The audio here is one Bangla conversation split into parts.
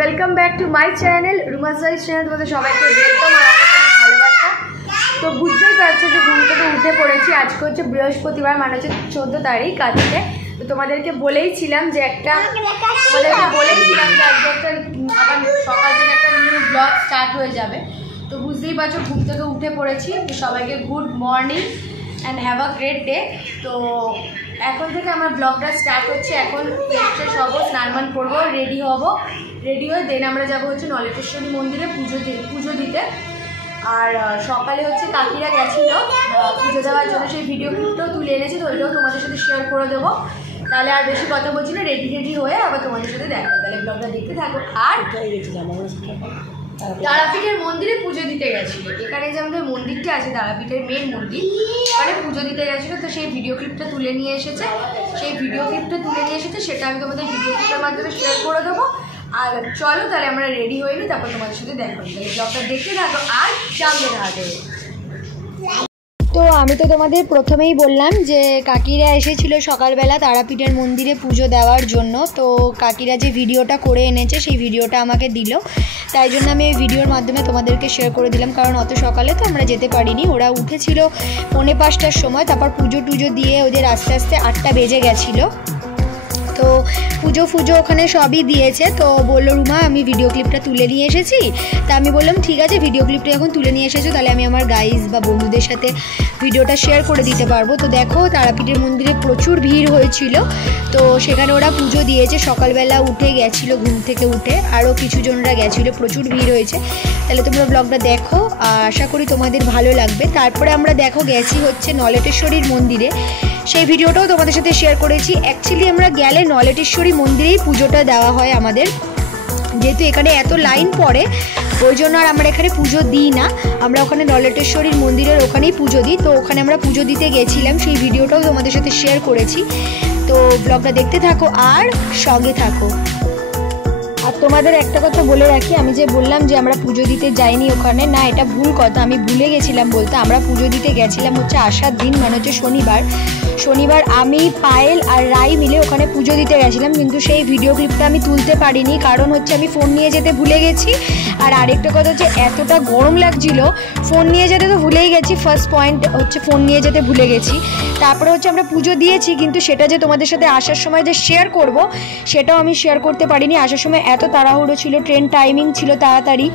Welcome back to my channel रुमासाई चैनल तुम्हारे সবাইকে ওয়েলকাম আর ভালোবাসা। তো বুঝতেই পারছো যে ঘুম থেকে উঠে পড়েছি। আজকে হচ্ছে বৃহস্পতিবার, মানে হচ্ছে 14 তারিখ আজকে। তো তোমাদেরকে বলেইছিলাম যে আজকে একটা আবার সকাল থেকে একটা নিউ ব্লগ স্টার্ট হয়ে যাবে। তো বুঝতেই পারছো ঘুম থেকে উঠে পড়েছি। তো সবাইকে good morning and have a great day. তো এখন থেকে আমার ব্লগটা স্টার্ট হচ্ছে। এখন ফ্রেশ হবো, স্নান করবো, রেডি হয়ে দেন আমরা যাবো হচ্ছে নলেটেশ্বরী মন্দিরে পুজো দিতে। আর সকালে হচ্ছে কাকিরা গেছিলো পুজো দেওয়ার জন্য, সেই ভিডিও ক্লিপটাও তুলে এনেছি। তো ওইটাও তোমাদের সাথে শেয়ার করে দেবো। তাহলে আর বেশি কথা বলছি না, রেডি হয়ে আবার তোমাদের সাথে দেখা। তাহলে ব্লগটা দেখতে থাকো। আর তারাপীঠের মন্দিরে পুজো দিতে গেছিলো। এখানে যে আমাদের মন্দিরটা আছে তারাপীঠের মেন মন্দির, ওখানে পুজো দিতে গেছিলো। তো সেই ভিডিও ক্লিপটা তুলে নিয়ে এসেছে, সেটা আমি তোমাদের ভিডিও ক্লিপের মাধ্যমে শেয়ার করে দেবো। আর চলো তাহলে আমরা রেডি হয়ে নিই, তারপর তোমাদের সাথে দেখা হবে। তাহলে ব্লগটা দেখতে থাকো আর সামনে থাকো। তো আমি তো তোমাদের প্রথমেই বললাম যে কাকিরা এসেছিলো সকালবেলা তারাপীঠের মন্দিরে পুজো দেওয়ার জন্য। তো কাকিরা যে ভিডিওটা করে এনেছে সেই ভিডিওটা আমাকে দিল, তাই জন্য আমি এই ভিডিওর মাধ্যমে তোমাদেরকে শেয়ার করে দিলাম। কারণ অত সকালে তো আমরা যেতে পারিনি, ওরা উঠেছিল 5:45টার সময়। তারপর পুজো দিয়ে ওদের আস্তে আস্তে 8টা বেজে গেছিলো। তো পুজো ওখানে সবই দিয়েছে। তো বললো রুমা আমি ভিডিও ক্লিপটা তুলে নিয়ে এসেছি। তা আমি বললাম ঠিক আছে, ভিডিও ক্লিপটা এখন তুলে নিয়ে এসেছো, তাহলে আমি আমার গাইজ বা বন্ধুদের সাথে ভিডিওটা শেয়ার করে দিতে পারবো। তো দেখো তারাপীঠের মন্দিরে প্রচুর ভিড় হয়েছিল। তো সেখানে ওরা পুজো দিয়েছে, সকালবেলা উঠে গেছিলো, ঘুম থেকে উঠে আরও কিছু জনরা গেছিলো, প্রচুর ভিড় হয়েছে। তাহলে তোমরা ব্লগটা দেখো, আশা করি তোমাদের ভালো লাগবে। তারপরে আমরা দেখো গেছি হচ্ছে নলেটেশ্বরীর মন্দিরে, সেই ভিডিওটাও তোমাদের সাথে শেয়ার করেছি। অ্যাকচুয়ালি আমরা গেলে নলেটেশ্বরী মন্দিরেই পুজোটা দেওয়া হয় আমাদের, যেহেতু এখানে এত লাইন পড়ে ওই জন্য আর আমরা এখানে পুজো দিই না। আমরা ওখানে নলেটেশ্বরীর মন্দিরের ওখানেই পুজো দিই। তো ওখানে আমরা পুজো দিতে গেছিলাম, সেই ভিডিওটাও তোমাদের সাথে শেয়ার করেছি। তো ব্লগটা দেখতে থাকো আর সঙ্গে থাকো। আর তোমাদের একটা কথা বলে রাখি, আমি যে বললাম যে আমরা পুজো দিতে যাইনি ওখানে, না এটা ভুল কথা, আমি ভুলে গেছিলাম বলতে। আমরা পুজো দিতে গেছিলাম হচ্ছে আসার দিন, মানে হচ্ছে শনিবার আমি পায়েল আর রাই মিলে ওখানে পুজো দিতে গেছিলাম। কিন্তু সেই ভিডিও ক্লিপটা আমি তুলতে পারিনি, কারণ হচ্ছে আমি ফোন নিয়ে যেতে ভুলে গেছি। আর আরেকটা কথা হচ্ছে এতটা গরম লাগছিল, ফোন নিয়ে যেতে তো ভুলেই গেছি। ফার্স্ট পয়েন্ট হচ্ছে ফোন নিয়ে যেতে ভুলে গেছি। তারপরে হচ্ছে আমরা পুজো দিয়েছি, কিন্তু সেটা যে তোমাদের সাথে আসার সময় যে শেয়ার করব সেটাও আমি শেয়ার করতে পারিনি। আসার সময় এত তাড়াহুড়ো ছিল, ট্রেন টাইমিং ছিল তাড়াতাড়ি,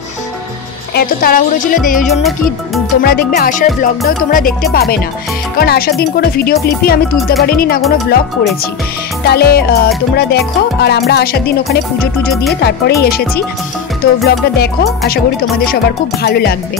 এত তাড়াহুড়ো ছিল যে ওই জন্য কি তোমরা দেখবে আসার ব্লগটাও তোমরা দেখতে পাবে না। কারণ আসার দিন কোনো ভিডিও ক্লিপই আমি তুলতে পারিনি, না কোনো ব্লগ করেছি। তাহলে তোমরা দেখো। আর আমরা আসার দিন ওখানে পুজো দিয়ে তারপরেই এসেছি। তো ব্লগটা দেখো, আশা করি তোমাদের সবার খুব ভালো লাগবে।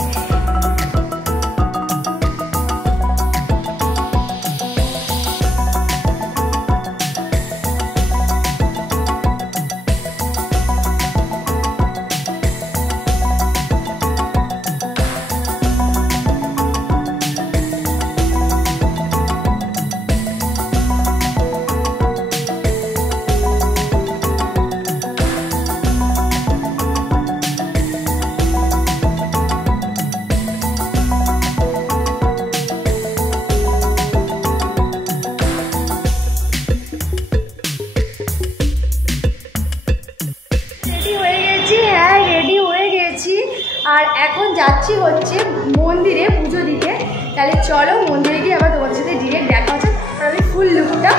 আর এখন যাচ্ছি হচ্ছে মন্দিরে পুজো দিতে। তাহলে চলো মন্দিরে গিয়ে আবার তোমাদের সাথে ডিরেক্ট দেখা হচ্ছে। আমি ফুল লুকটা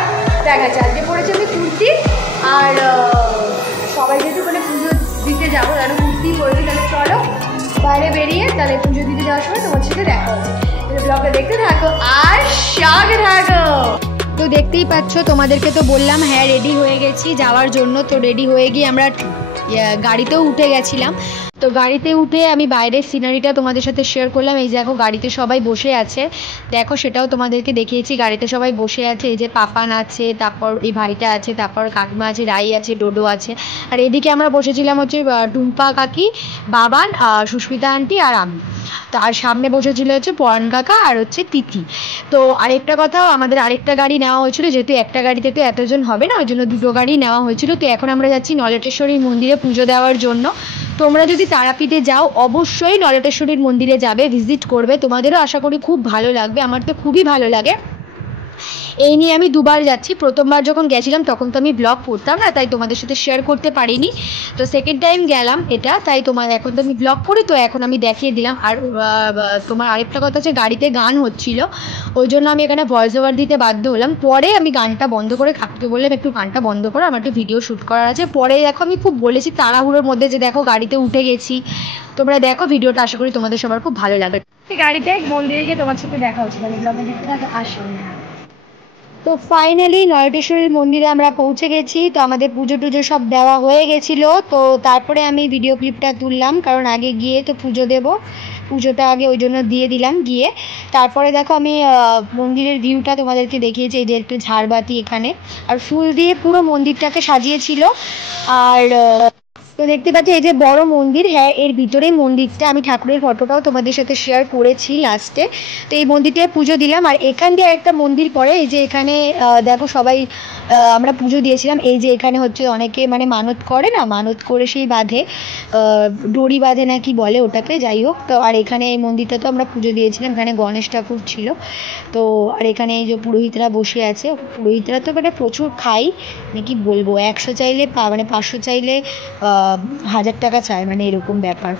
দেখাচ্ছি। আজকে পড়েছি আমি কুর্তি, আর সবাই যেহেতু মানে পুজো দিতে যাবো তাহলে কুর্তি পরেছি। তাহলে চলো বাইরে বেরিয়ে তাহলে পুজো দিতে যাওয়ার সময় তোমাদের সাথে দেখা হচ্ছে। ব্লগটা দেখতে থাকো আর সঙ্গে থাকো। তো দেখতেই পাচ্ছ, তোমাদেরকে তো বললাম হ্যাঁ রেডি হয়ে গেছি যাওয়ার জন্য। তো রেডি হয়ে গিয়ে আমরা গাড়িতেও উঠে গেছিলাম। তো গাড়িতে উঠে আমি বাইরের সিনারিটা তোমাদের সাথে শেয়ার করলাম। এই দেখো গাড়িতে সবাই বসে আছে, দেখো সেটাও তোমাদেরকে দেখিয়েছি। গাড়িতে সবাই বসে আছে, এই যে পাপান আছে, তারপর এই ভাইটা আছে, তারপর কাকিমা আছে, রাই আছে, ডোডো আছে। আর এদিকে আমরা বসেছিলাম হচ্ছে টুম্পা কাকি, বাবান, সুস্মিতা আন্টি আর আমি। তার সামনে বসেছিল হচ্ছে পরাণ কাকা আর হচ্ছে তিথি। তো আরেকটা কথা, আমাদের আরেকটা গাড়ি নেওয়া হয়েছিল, যেহেতু একটা গাড়িতে তো এতজন হবে না, ওই জন্য দুটো গাড়ি নেওয়া হয়েছিল। তো এখন আমরা যাচ্ছি নলেটেশ্বরী মন্দিরে পুজো দেওয়ার জন্য। তোমরা যদি তারাপীঠে যাও অবশ্যই নলেটেশ্বরীর মন্দিরে যাবে, ভিজিট করবে, তোমাদেরও আশা করি খুব ভালো লাগবে। আমার তো খুবই ভালো লাগে। এই নিয়ে আমি দুবার যাচ্ছি। প্রথমবার যখন গেছিলাম তখন তো আমি ব্লগ করতাম না, তাই তোমাদের সাথে শেয়ার করতে পারিনি। তো সেকেন্ড টাইম গেলাম এটা, তাই তোমার এখন তো আমি ব্লগ করি, তো এখন আমি দেখিয়ে দিলাম। আর তোমার আরেকটা কথা হচ্ছে, গাড়িতে গান হচ্ছিল, ওই জন্য আমি এখানে ভয়েস ওভার দিতে বাধ্য হলাম। পরে আমি গানটা বন্ধ করে কাকুকে বললাম একটু গানটা বন্ধ করো, আমার একটু ভিডিও শ্যুট করার আছে। পরে দেখো আমি খুব বলেছি তাড়াহুড়োর মধ্যে যে দেখো গাড়িতে উঠে গেছি। তোমরা দেখো ভিডিওটা, আশা করি তোমাদের সবার খুব ভালো লাগবে। গাড়িতে মন্দিরে গিয়ে তোমার সাথে দেখা হচ্ছে, মানে ব্লগে দেখতে আসুন। তো ফাইনালি নয়টেশ্বরীর মন্দিরে আমরা পৌঁছে গেছি। তো আমাদের পুজো টুজো সব দেওয়া হয়ে গেছিলো। তো তারপরে আমি ভিডিও ক্লিপটা তুললাম, কারণ আগে গিয়ে তো পুজো দেবো, পুজোটা আগে ওই জন্য দিয়ে দিলাম গিয়ে। তারপরে দেখো আমি মন্দিরের ভিউটা তোমাদেরকে দেখিয়েছি, এই যে একটু ঝাড়বাতি এখানে আর ফুল দিয়ে পুরো মন্দিরটাকে সাজিয়েছিল। আর তো দেখতে পাচ্ছি এই যে বড় মন্দির, হ্যাঁ এর ভিতরেই মন্দিরটা, আমি ঠাকুরের ফটোটাও তোমাদের সাথে শেয়ার করেছি লাস্টে। তো এই মন্দিরটায় পুজো দিলাম। আর এখান দিয়ে একটা মন্দির পড়ে, এই যে এখানে দেখো সবাই আমরা পুজো দিয়েছিলাম। এই যে এখানে হচ্ছে অনেকে মানে মানত করে না, মানত করে সেই বাঁধে, দড়ি বাঁধে না কি বলে ওটাকে, যাই হোক। তো আর এখানে এই মন্দিরটা তো আমরা পুজো দিয়েছিলাম, এখানে গণেশ ঠাকুর ছিল। তো আর এখানে এই যে পুরোহিতরা বসে আছে, পুরোহিতরা তো মানে প্রচুর খাই, মানে কি বলবো, 100 চাইলে মানে 500 চাইলে 1000 টাকা চায়, মানে এরকম ব্যাপার।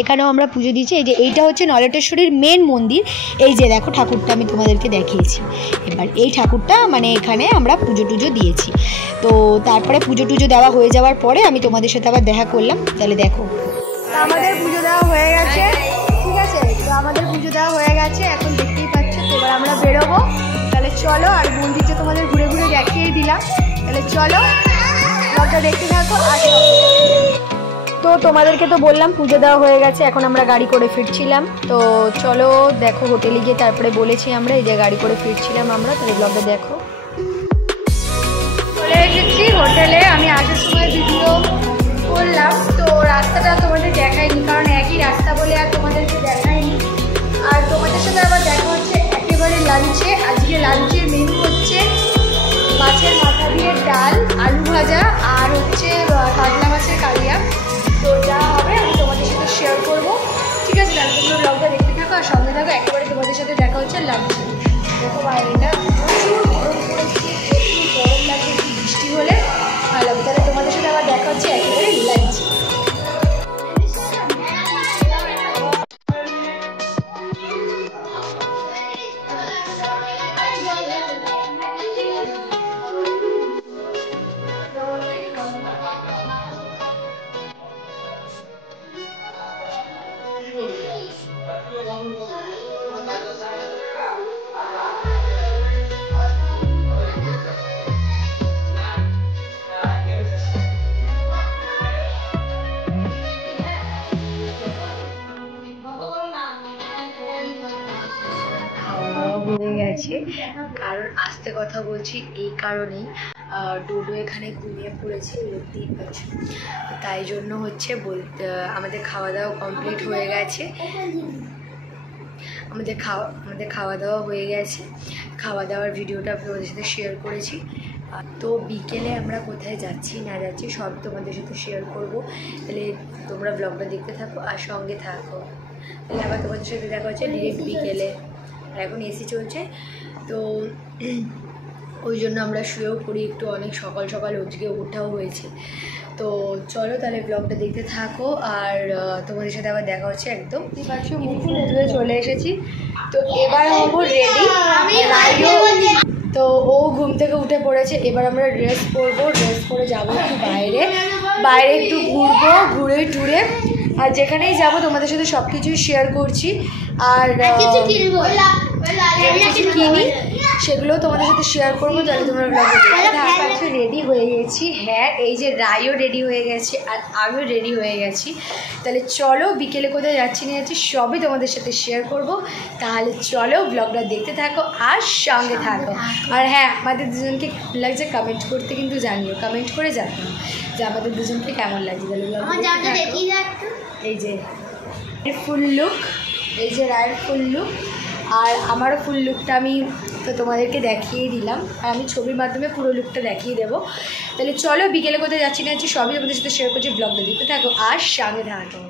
এখানেও আমরা পুজো দিয়েছি। এই যে এইটা হচ্ছে নয়টেশ্বরীর মেন মন্দির। এই যে দেখো ঠাকুরটা আমি তোমাদেরকে দেখিয়েছি। এবার এই ঠাকুরটা মানে এখানে আমরা পুজো টুজো দিয়েছি। তো তারপরে পুজো টুজো দেওয়া হয়ে যাওয়ার পরে আমি তোমাদের সাথে আবার দেখা করলাম। তাহলে দেখো আমাদের পুজো দেওয়া হয়ে গেছে, ঠিক আছে? তো আমাদের পুজো দেওয়া হয়ে গেছে, এখন দেখতেই পাচ্ছ। তো এবার আমরা বেরোবো, তাহলে চলো। আর মন্দিরটা তোমাদের ঘুরে ঘুরে দেখিয়ে দিলাম, তাহলে চলো ব্লগটা দেখতে থাকো। তো তোমাদেরকে তো বললাম পুজো দেওয়া হয়ে গেছে, এখন আমরা গাড়ি করে ফিরছিলাম। তো চলো দেখো হোটেলে গিয়ে তারপরে বলেছি আমরা, এই যে গাড়ি করে ফিরছিলাম আমরা, তাহলে ব্লগটা দেখো। চলে এসেছি হোটেলে, আমি আসার সময় ভিডিও করলাম, তো রাস্তাটা তোমাদের দেখাইনি, কারণ একই রাস্তা বলে আর তোমাদেরকে দেখাইনি। আর তোমাদের সাথে আবার দেখা হচ্ছে একেবারে লাঞ্চে। আজকে লাঞ্চের মেনু হচ্ছে মাছের মাথা দিয়ে ডাল, আলু ভাজা, আর হচ্ছে কাতলা মাছের কালিয়া। তো যা হবে আমি তোমাদের সাথে শেয়ার করবো, ঠিক আছে? তাহলে তোমরা ব্লগটা দেখতে থাকো আর সঙ্গে থাকো, একেবারে তোমাদের সাথে দেখা হচ্ছে লাঞ্চে। দেখো বাইরেটা প্রচুর গরম পড়েছে, প্রচুর গরম লাগছে, একটু বৃষ্টি হলে ভালো হবে। তাহলে তোমাদের সাথে আবার দেখা হচ্ছে একেবারে লাঞ্চে। হয়ে গেছে, কারণ আস্তে কথা বলছি এই কারণেই, ডোডো এখানে ঘুমিয়ে পড়েছে, দেখতেই পাচ্ছি। তাই জন্য হচ্ছে বলতে আমাদের খাওয়া দাওয়া কমপ্লিট হয়ে গেছে, আমাদের খাওয়া দাওয়া হয়ে গেছে। খাওয়া দাওয়ার ভিডিওটা আপনাদের সাথে শেয়ার করেছি। তো বিকেলে আমরা কোথায় যাচ্ছি না যাচ্ছি সব তোমাদের সাথে শেয়ার করব, তাহলে তোমরা ব্লগটা দেখতে থাকো আর সঙ্গে থাকো। তাহলে আবার তোমাদের সাথে দেখা হচ্ছে ডিরেক্ট বিকেলে। এখন এসি চলছে, তো ওই জন্য আমরা শুয়েও পড়ি একটু, অনেক সকাল সকাল আজকে ওঠাও হয়েছে। তো চলো তাহলে ব্লগটা দেখতে থাকো, আর তোমাদের সাথে আবার দেখা হচ্ছে একদম। মুখ ধুয়ে চলে এসেছি, তো এবার হবো রেডি। তো ও ঘুম থেকে উঠে পড়েছে, এবার আমরা ড্রেস পরবো, ড্রেস পরে যাবো একটু বাইরে একটু ঘুরবো, ঘুরে টুরে, আর যেখানেই যাবো তোমাদের সাথে সব কিছুই শেয়ার করছি। আর কিছু কিনি সেগুলোও তোমাদের সাথে শেয়ার করবো, তাহলে তোমরা ব্লগে রেডি হয়ে গেছি। হ্যাঁ, এই যে রায়ও রেডি হয়ে গেছে আর আমিও রেডি হয়ে গেছি। তাহলে চলো বিকেলে কোথায় যাচ্ছি না যাচ্ছি সবই তোমাদের সাথে শেয়ার করব। তাহলে চলো ব্লগটা দেখতে থাকো আর সঙ্গে থাকো। আর হ্যাঁ, আমাদের দুজনকে কেমন লাগছে কমেন্ট করতে কিন্তু জানিও, কমেন্ট করে জানিও যে আমাদের দুজনকে কেমন লাগছে। তাহলে এই যে ফুল লুক, এই যে রায়ের ফুল লুক, আর আমারও ফুল লুকটা আমি তো তোমাদেরকে দেখিয়ে দিলাম, আর আমি ছবির মাধ্যমে পুরো লুকটা দেখিয়ে দেবো। তাহলে চলো বিকেলে কোথায় যাচ্ছি না যাচ্ছি সবই তোমাদের সাথে শেয়ার করছি, ব্লগটা দেখতে থাকো আর সঙ্গে থাকো।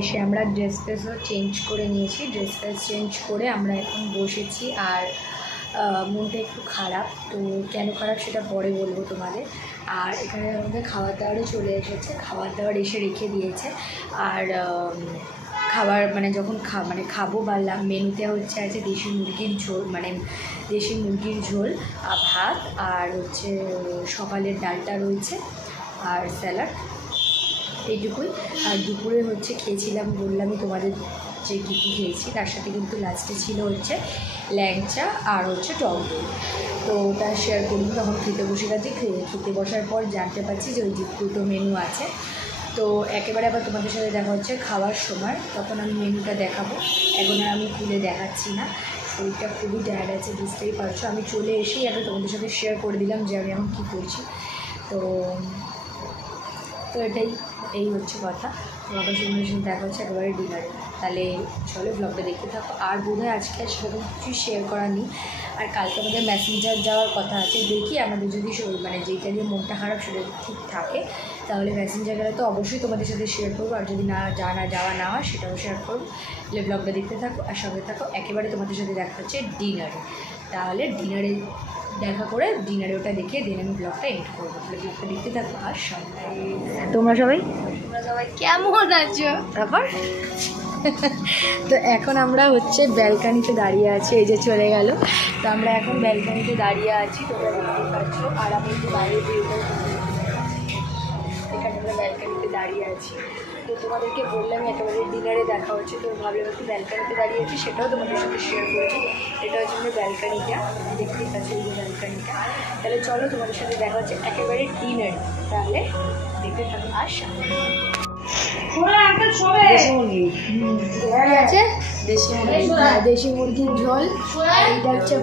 এসে আমরা ড্রেস ফ্রেসও চেঞ্জ করে নিয়েছি, ড্রেস ফ্রেস চেঞ্জ করে আমরা এখন বসেছি। আর মনটা একটু খারাপ, তো কেন খারাপ সেটা পরে বলবো তোমাদের। আর এখানে আমাদের খাবার দাবারও চলে এসেছে, খাবার দাবার এসে রেখে দিয়েছে। আর খাবার মানে যখন খাবো বললাম, মেনুতে হচ্ছে আছে দেশি মুরগির ঝোল, মানে দেশি মুরগির ঝোল, ভাত, আর হচ্ছে সকালের ডালটা রয়েছে, আর স্যালাড, এইটুকুই। আর দুপুরে হচ্ছে খেয়েছিলাম, বললামই তোমাদের যে কী কী খেয়েছি, তার সাথে কিন্তু লাস্টে ছিল হচ্ছে ল্যাংচা আর হচ্ছে টক দই। তো ওটা শেয়ার করি, তখন খেতে বসে গেছি। খেতে বসার পর জানতে পারছি যে ওই যে দুটো মেনু আছে। তো একেবারে আবার তোমাদের সাথে দেখা হচ্ছে খাওয়ার সময়, তখন আমি মেনুটা দেখাবো। এখন আর আমি খুলে দেখাচ্ছি না, শরীরটা খুবই টায়ার্ড আছে, বুঝতেই পারছো। আমি চলে এসেই আগে তোমাদের সাথে শেয়ার করে দিলাম যে আমি এখন কী করছি। তো এই হচ্ছে কথা। তোমাদের সঙ্গে দেখা হচ্ছে একেবারে ডিনারে। তাহলে চলো ব্লগটা দেখতে থাকো। আর বোধহয় আজকে সেরকম কিছুই শেয়ার করার নেই। আর কালকে আমাদের ম্যাসেঞ্জার যাওয়ার কথা আছে, দেখি আমাদের যদি মানে যেটা নিয়ে মনটা খারাপ সেটা ঠিক থাকে, তাহলে ম্যাসেঞ্জার গেলে তো অবশ্যই তোমাদের সাথে শেয়ার করবো। আর যদি যাওয়া না হয় সেটাও শেয়ার করবো। তাহলে ব্লগটা দেখতে থাকো আর সঙ্গে থাকো। একেবারে তোমাদের সাথে দেখা হচ্ছে ডিনারে। তাহলে ডিনারে দেখা করে ডিনারে ওটা দেখে দেন আমি ব্লগটা এন্ড করবো। ব্লগটা দেখতে থাকো আর সবাই। তোমরা সবাই কেমন আছো? তারপর তো এখন আমরা হচ্ছে ব্যালকানিতে দাঁড়িয়ে আছি, এই যে চলে গেল। তো আমরা এখন ব্যালকানিতে দাঁড়িয়ে আছি, তোমরা দেখতে পাচ্ছ। আর আমি একটু বাইরে ভিউটা, এখানে আমরা ব্যালকানিতে দাঁড়িয়ে আছি। তো তোমাদেরকে বললাম একেবারে ডিনারে দেখা হচ্ছে, তো ভাবলাম একটু ব্যালকানিতে দাঁড়িয়ে আছি, সেটাও তোমাদের সাথে শেয়ার করেছি। এটা হচ্ছে আমার ব্যালকানিটা, দেখতেই পাচ্ছি এই যে ব্যালকানিটা। তাহলে চলো তোমাদের সাথে দেখা হচ্ছে একেবারে ডিনারে। তাহলে দেখতে থাকো আর সামনে দেশি মুরগির ঝোল, এইটা হচ্ছে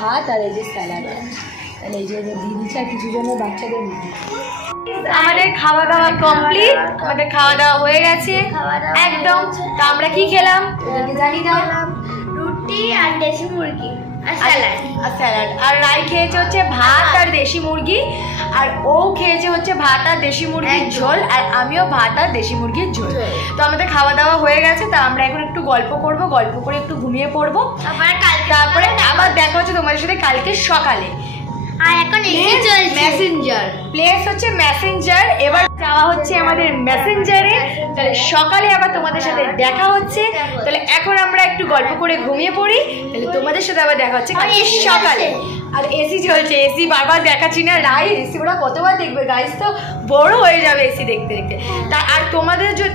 ভাত, আর এই যে স্যালাড। তাহলে এই যে দিদিটা কিছু জনের বাচ্চাদের দিদি। আমাদের খাওয়া দাওয়া কমপ্লিট, আমাদের খাওয়া দাওয়া হয়ে গেছে একদম। তো আমরা কি খেলাম জানি না, রুটি আর দেশি মুরগি আর স্যালাড। আর রাই খেয়েছে হচ্ছে ভাত আর দেশি মুরগি, আর ও খেয়েছে হচ্ছে ভাত আর দেশি মুরগির ঝোল, আর আমিও ভাত আর দেশি মুরগির ঝোল। তো আমাদের খাওয়া দাওয়া হয়ে গেছে। তা আমরা এখন একটু গল্প করব, গল্প করে একটু ঘুমিয়ে পড়বো। তারপরে আবার দেখা হচ্ছে তোমাদের সাথে কালকে সকালে। আর এখন মেসেঞ্জার প্লেস হচ্ছে মেসেঞ্জার, এবার যাওয়া হচ্ছে আমাদের মেসেঞ্জারে। তাহলে সকালে আবার তোমাদের সাথে দেখা হচ্ছে। তাহলে এখন আমরা একটু গল্প করে ঘুমিয়ে পড়ি, তাহলে তোমাদের সাথে আবার দেখা হচ্ছে সকালে। আর এসি চলছে, এসি বারবার দেখাচ্ছি না, রাই এসি ওরা কতবার দেখবে, গাইস তো বড় হয়ে যাবে এসি দেখতে দেখতে। তা আর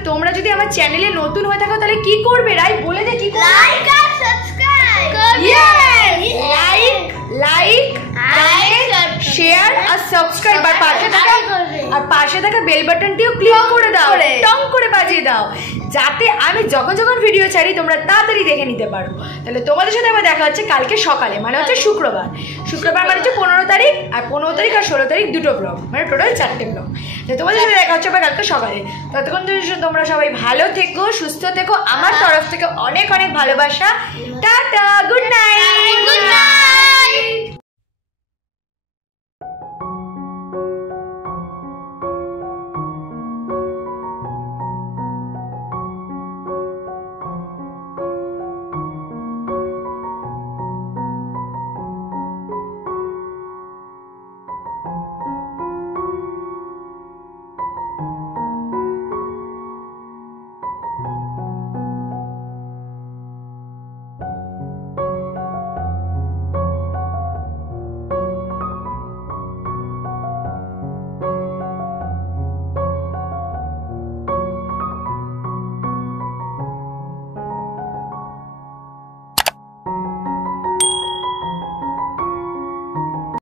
তোমরা যদি আমার চ্যানেলে নতুন হয়ে থাকো তাহলে কি করবে রাই, বলে দে কি করবে। লাইক আর সাবস্ক্রাইব, লাইক শেয়ার আর সাবস্ক্রাইব, আর পাশে থাকা বেল বাটনটিও ক্লিক করে দাও, টং করে বাজিয়ে দাও, যাতে আমি যখন ভিডিও ছাড়ি তোমরা তাড়াতাড়ি দেখে নিতে পারো। তাহলে তোমাদের সাথে আবার দেখা হচ্ছে কালকে সকালে, মানে হচ্ছে শুক্রবার মানে হচ্ছে 15 তারিখ, আর 15 তারিখ আর 16 তারিখ দুটো ব্লগ, মানে টোটাল 4টে ব্লগ। তোমাদের সাথে দেখা হচ্ছে আবার কালকে সকালে। ততক্ষণ তোমরা সবাই ভালো থেকো, সুস্থ থেকো, আমার তরফ থেকে অনেক অনেক ভালোবাসা। Tata, good night.